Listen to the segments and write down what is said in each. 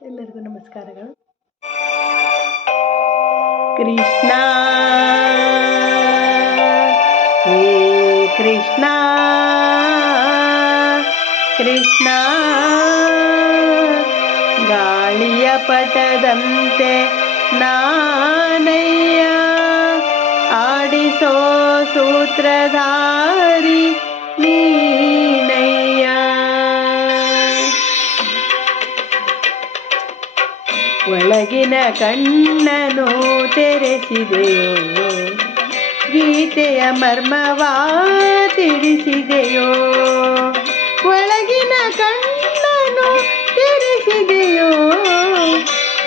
ಎಲ್ಲರಿಗೂ ನಮಸ್ಕಾರಗಳು. ಕೃಷ್ಣ ಹೇ ಕೃಷ್ಣ ಕೃಷ್ಣ ಗಾಳಿಯ ಪಟದಂತೆ ನಾನಯ್ಯ ಆಡಿಸೋ ಸೂತ್ರಧಾರಿ ನೀನಯ್ಯ. ಒಳಗಿನ ಕಣ್ಣನು ತೆರೆಸಿದೆಯೋ, ಗೀತೆಯ ಮರ್ಮವ ತಿಳಿಸಿದೆಯೋ. ಒಳಗಿನ ಕಣ್ಣನು ತೆರೆಸಿದೆಯೋ,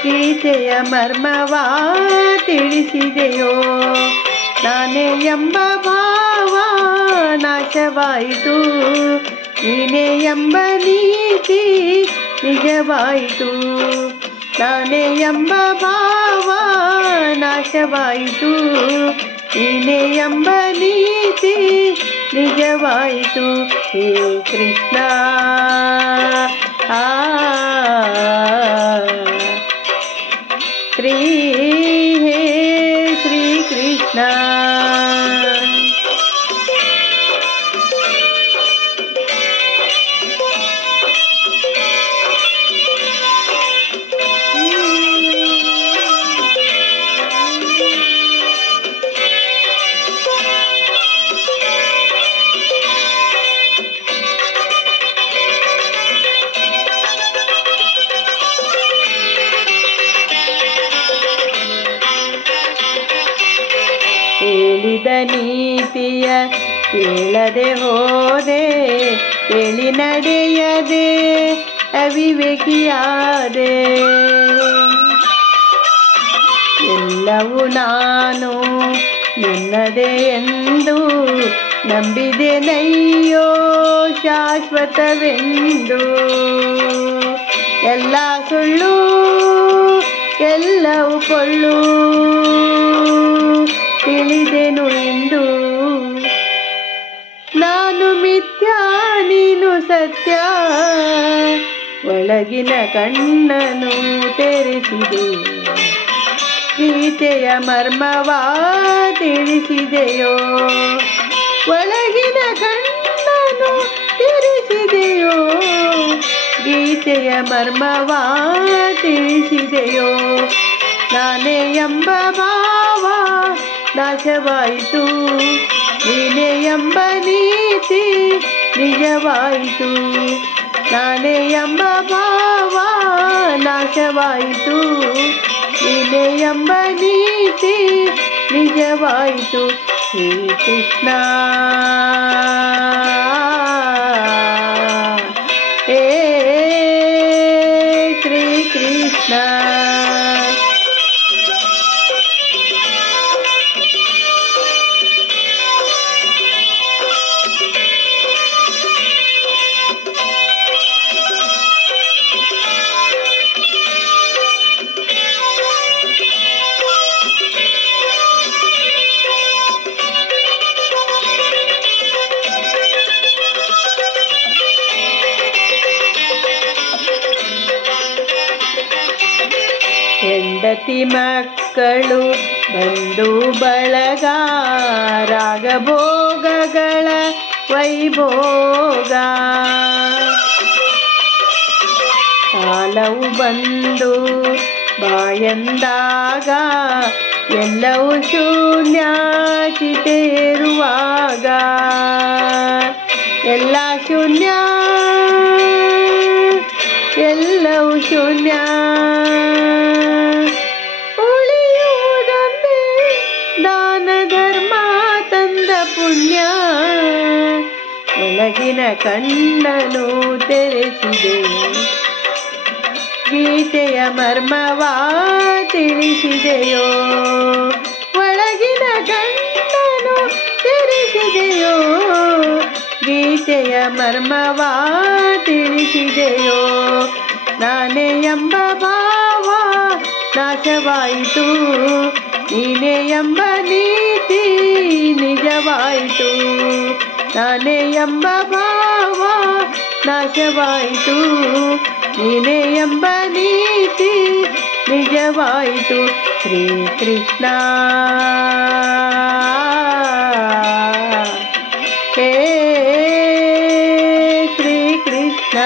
ಗೀತೆಯ ಮರ್ಮವ ತಿಳಿಸಿದೆಯೋ. ನಾನೇ ಎಂಬ ಭಾವ ನಾಶವಾಯಿತು, ನೀನೇ ಎಂಬ ನೀತಿ ನಿಜವಾಯಿತು. ನಾನೇ ಎಂಬ ಭಾವ ನಾಶವಾಯಿತು, ನೀನೇ ಎಂಬ ನೀತಿ ನಿಜವಾಯಿತು. ಹೇ ಕೃಷ್ಣ ಹೇ ಶ್ರೀ ಕೃಷ್ಣ. ಹೇಳಿದ ನೀತಿಯ ಕೇಳದೆ ಹೋದೆ, ಕೇಳಿ ನಡೆಯದೆ ಅವಿವೇಕಿಯಾದೆ. ಎಲ್ಲವೂ ನಾನು ನನ್ನದೇ ಎಂದು ನಂಬಿದೆನಯ್ಯೋ ಶಾಶ್ವತವೆಂದು. ಎಲ್ಲ ಸುಳ್ಳು ಎಲ್ಲವೂ ಪೊಳ್ಳು ತಿಳಿದೆನು ಇಂದು. ನಾನು ಮಿಥ್ಯ ನೀನು ಸತ್ಯ, ಒಳಗಿನ ಕಣ್ಣನು ತೆರೆಸಿದೆ. ಗೀತೆಯ ಮರ್ಮವ ತಿಳಿಸಿದೆಯೋ, ಒಳಗಿನ ಕಣ್ಣನು ತೆರೆಸಿದೆಯೋ. ಗೀತೆಯ ಮರ್ಮವ ತಿಳಿಸಿದೆಯೋ. ನಾನೇ ಎಂಬ ಭಾವ ನಾಶವಾಯಿತು, ನೀನೇ ಎಂಬ ನೀತಿ ನಿಜವಾಯಿತು. ನಾನೇ ಎಂಬ ಭಾವ ನಾಶವಾಯಿತು, ನೀನೇ ಎಂಬ ನೀತಿ ನಿಜವಾಯಿತು. ಹೇ ಕೃಷ್ಣ ಹೇ ಶ್ರೀ ಕೃಷ್ಣ. ಹೆಂಡತಿ ಮಕ್ಕಳು ಬಂಧು ಬಳಗ, ರಾಗಭೋಗಗಳ ವೈಭೋಗ. ಕಾಲವು ಬಂದು ಬಾಯಂದಾಗ ಎಲ್ಲವೂ ಶೂನ್ಯ ಚಿತೆರುವಾಗ. ಎಲ್ಲ ಶೂನ್ಯ ಎಲ್ಲವೂ ಶೂನ್ಯ, ಉಳಿಯುವುದೊಂದೇ ದಾನ ಧರ್ಮ ತಂದ ಪುಣ್ಯ. ಒಳಗಿನ ಕಣ್ಣನು ತೆರೆಸಿದೆ, ಗೀತೆಯ ಮರ್ಮವ ತಿಳಿಸಿದೆಯೋ. ಒಳಗಿನ ಕಣ್ಣನು ತೆರೆಸಿದೆಯೋ, ಗೀತೆಯ ಮರ್ಮವ ತಿಳಿಸಿದೆಯೋ. ನಾನೇ ಎಂಬ ಭಾವ ನಾಶವಾಯಿತು, ನೀನೇ ಎಂಬ ನೀತಿ ನಿಜವಾಯಿತು. ನಾನೇ ಎಂಬ ಭಾವ ನಾಶವಾಯಿತು, ನೀನೇ ಎಂಬ ನೀತಿ ನಿಜವಾಯಿತು ಶ್ರೀಕೃಷ್ಣ. ಹೇ ಶ್ರೀಕೃಷ್ಣ.